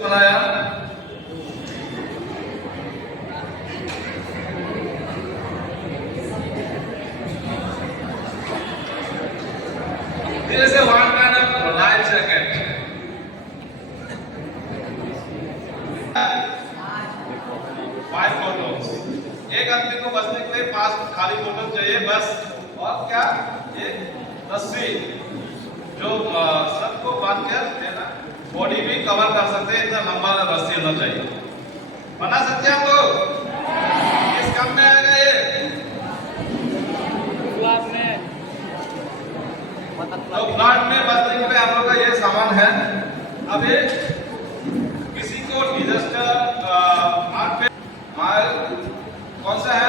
बनाया। This is a one kind of life jacket. Five bottles. एक आदमी को बचने के लिए 5 खाली बोतल चाहिए बस। और क्या? एक रस्सी जो सबको बांध कर देना, बॉडी भी कवर कर सकते हैं, इतना लंबा रस्सी होना चाहिए। बना सकते हैं आप लोग? किस काम में आएगा ये? तो प्लांट में बचने के लिए आप लोग का ये सामान है। अब ये किसी को डिजास्टर कौन सा है?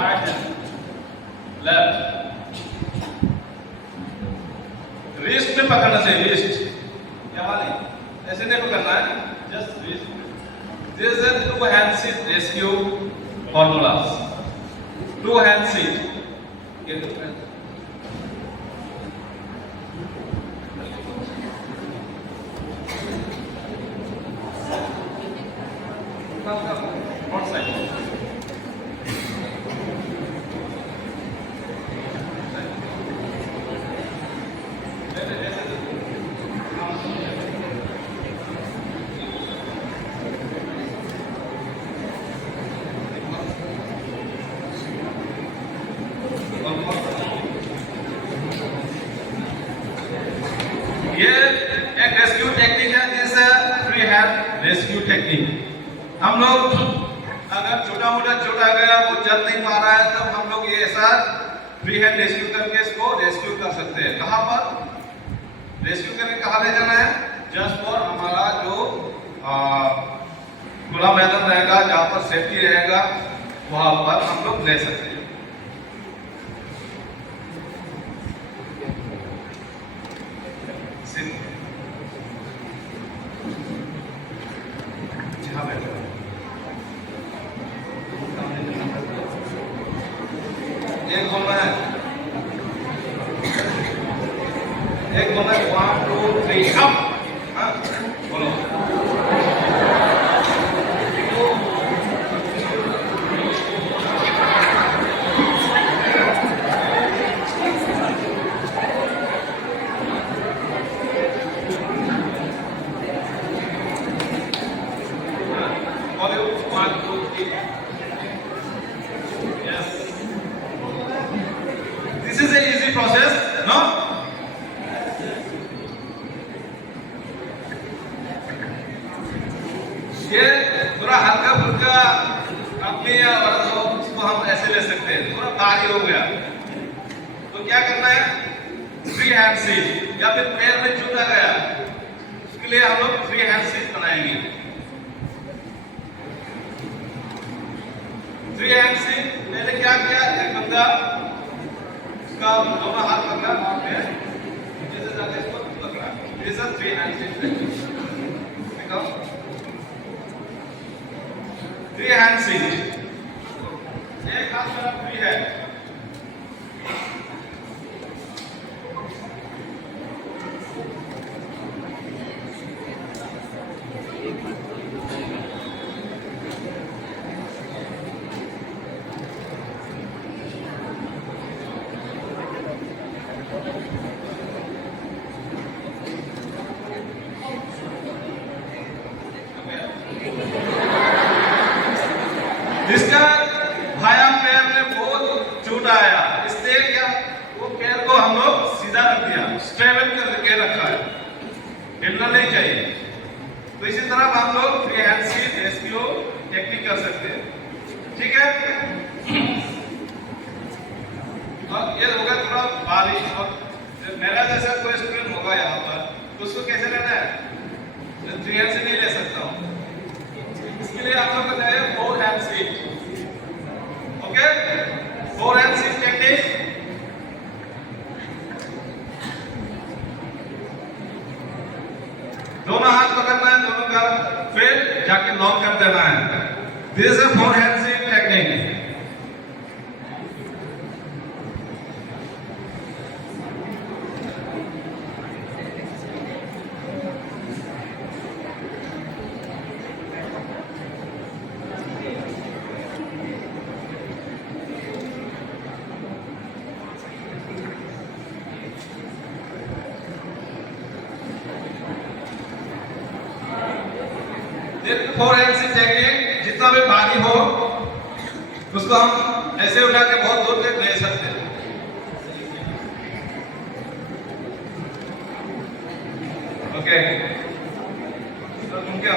Right hand, left. रिस्ट में पकड़ना चाहिए, रिस्ट यहाँ नहीं, ऐसे नहीं पकड़ना है, just wrist. This is a two hand seat rescue formulas. Two hand seat. Front side. ये एक रेस्क्यू टेक्निक है, this free hand rescue technique. हम लोग अगर छोटा मोटा चोट आ गया, वो चल नहीं पा रहा है, तब हम लोग ये ऐसा फ्री हैंड रेस्क्यू करके इसको रेस्क्यू कर सकते हैं। कहाँ पर रेस्क्यू करके कहाँ ले जाना है? जस्ट फॉर हमारा जो खुला मैदान रहेगा, जहाँ पर सेफ्टी रहेगा, वहां पर हम लोग ले सकते हैं। एक बोलना है, एक बोलना है, 1 2 3 अप। हाँ बोलो। This is an easy process, no? ये थोड़ा हल्का फुल्का अपने या उसको हम ऐसे ले सकते हैं, थोड़ा भारी हो गया तो क्या करना है? फ्री हैंड सीट, या फिर पैर में चूक आ गया, उसके लिए हम लोग फ्री हैंड सीट बनाएंगे। फ्री हैंड सीट मैंने क्या किया, एक बंदा उसका दोनों हाथ पकड़ा और फिर नीचे से जाके इसको पकड़ा। This is free hand seat. देखो, फ्री हैंड सीट, एक हाथ मेरा फ्री है, जिसका भाया पैर में बहुत चोट आया, इसलिए क्या वो पैर को हम लोग सीधा रख दिया, स्ट्रेबल करके रखा है, हिलना नहीं चाहिए। तो इसी तरह हम लोग free hand seat rescue technique कर सकते हैं। ठीक है, और ये होगा थोड़ा भारी, और मेरा जैसा कोई स्टूडेंट होगा यहाँ पर तो उसको कैसे लेना है? फ्री हैंड से नहीं ले सकता हूँ, इसके लिए आप लोग को चाहिए 4 hand seat. Okay, 4 hand seat technique. दोनों हाथ पकड़ना है, दोनों का, फिर जाके लॉक कर देना है। This is 4 hand seat technique. Four hand से टेक्निक, जितना भी भारी हो उसको हम ऐसे उठा के बहुत दूर तक ले सकते हैं। ओके, तो तुम क्या